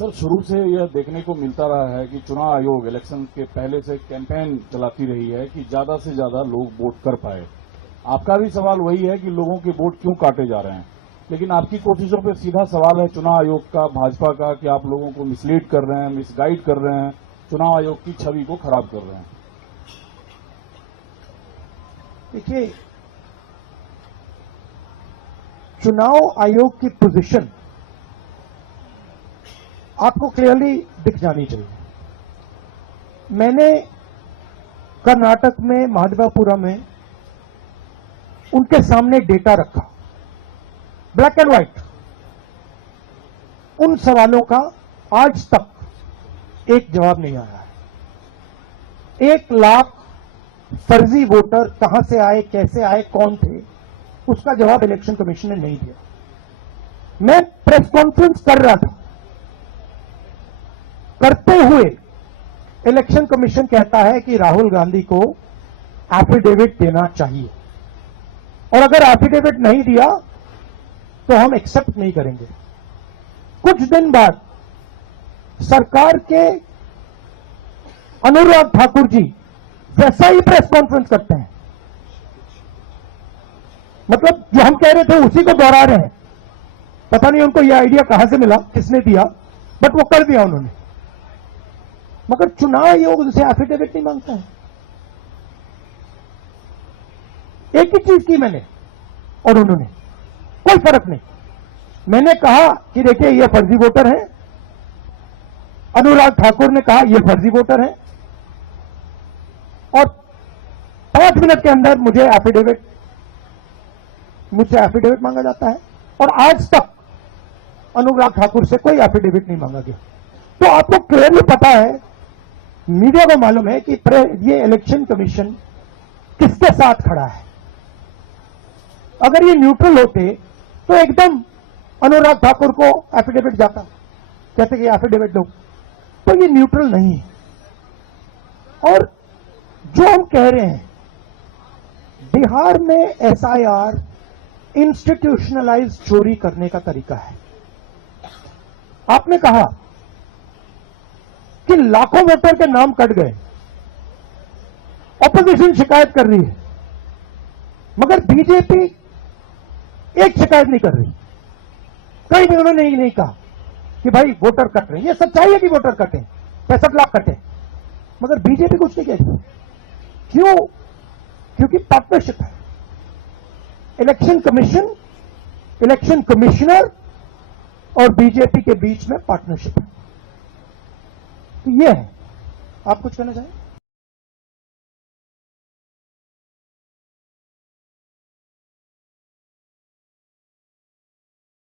Sir, शुरू से यह देखने को मिलता रहा है कि चुनाव आयोग इलेक्शन के पहले से कैंपेन चलाती रही है कि ज्यादा से ज्यादा लोग वोट कर पाए। आपका भी सवाल वही है कि लोगों के वोट क्यों काटे जा रहे हैं, लेकिन आपकी कोशिशों पे सीधा सवाल है चुनाव आयोग का, भाजपा का, कि आप लोगों को मिसलीड कर रहे हैं, मिसगाइड कर रहे हैं, चुनाव आयोग की छवि को खराब कर रहे हैं। देखिए, चुनाव आयोग की पोजीशन आपको क्लियरली दिख जानी चाहिए। मैंने कर्नाटक में महादेवापुरा में उनके सामने डेटा रखा, ब्लैक एंड व्हाइट। उन सवालों का आज तक एक जवाब नहीं आया है। 1 लाख फर्जी वोटर कहां से आए, कैसे आए, कौन थे, उसका जवाब इलेक्शन कमीशन ने नहीं दिया। मैं प्रेस कॉन्फ्रेंस कर रहा था, करते हुए इलेक्शन कमीशन कहता है कि राहुल गांधी को एफिडेविट देना चाहिए, और अगर एफिडेविट नहीं दिया तो हम एक्सेप्ट नहीं करेंगे। कुछ दिन बाद सरकार के अनुराग ठाकुर जी वैसा ही प्रेस कॉन्फ्रेंस करते हैं, मतलब जो हम कह रहे थे उसी को दोहरा रहे हैं। पता नहीं उनको यह आइडिया कहां से मिला, किसने दिया, बट वो कर दिया उन्होंने। मगर चुनाव आयोग उनसे एफिडेविट नहीं मांगता है। एक ही चीज की मैंने और उन्होंने, कोई फर्क नहीं। मैंने कहा कि देखिए ये फर्जी वोटर है, अनुराग ठाकुर ने कहा ये फर्जी वोटर है, और 5 मिनट के अंदर मुझसे एफिडेविट मांगा जाता है, और आज तक अनुराग ठाकुर से कोई एफिडेविट नहीं मांगा गया। तो आपको क्लियरली पता है, मीडिया को मालूम है कि ये इलेक्शन कमीशन किसके साथ खड़ा है। अगर ये न्यूट्रल होते तो एकदम अनुराग ठाकुर को एफिडेविट जाता, कहते कि एफिडेविट दो, तो ये न्यूट्रल नहीं है। और जो हम कह रहे हैं, बिहार में एसआईआर इंस्टीट्यूशनलाइज चोरी करने का तरीका है। आपने कहा कि लाखों वोटर के नाम कट गए, ऑपोजिशन शिकायत कर रही है, मगर बीजेपी एक शिकायत नहीं कर रही। कहीं भी उन्होंने नहीं कहा कि भाई वोटर कट रहे हैं। ये सच्चाई है कि वोटर कटे, 65 लाख कटे, मगर बीजेपी कुछ नहीं कहती। क्यों? क्योंकि पार्टनरशिप है। इलेक्शन कमीशन, इलेक्शन कमिश्नर और बीजेपी के बीच में पार्टनरशिप है। तो ये है। आप कुछ कहना चाहें?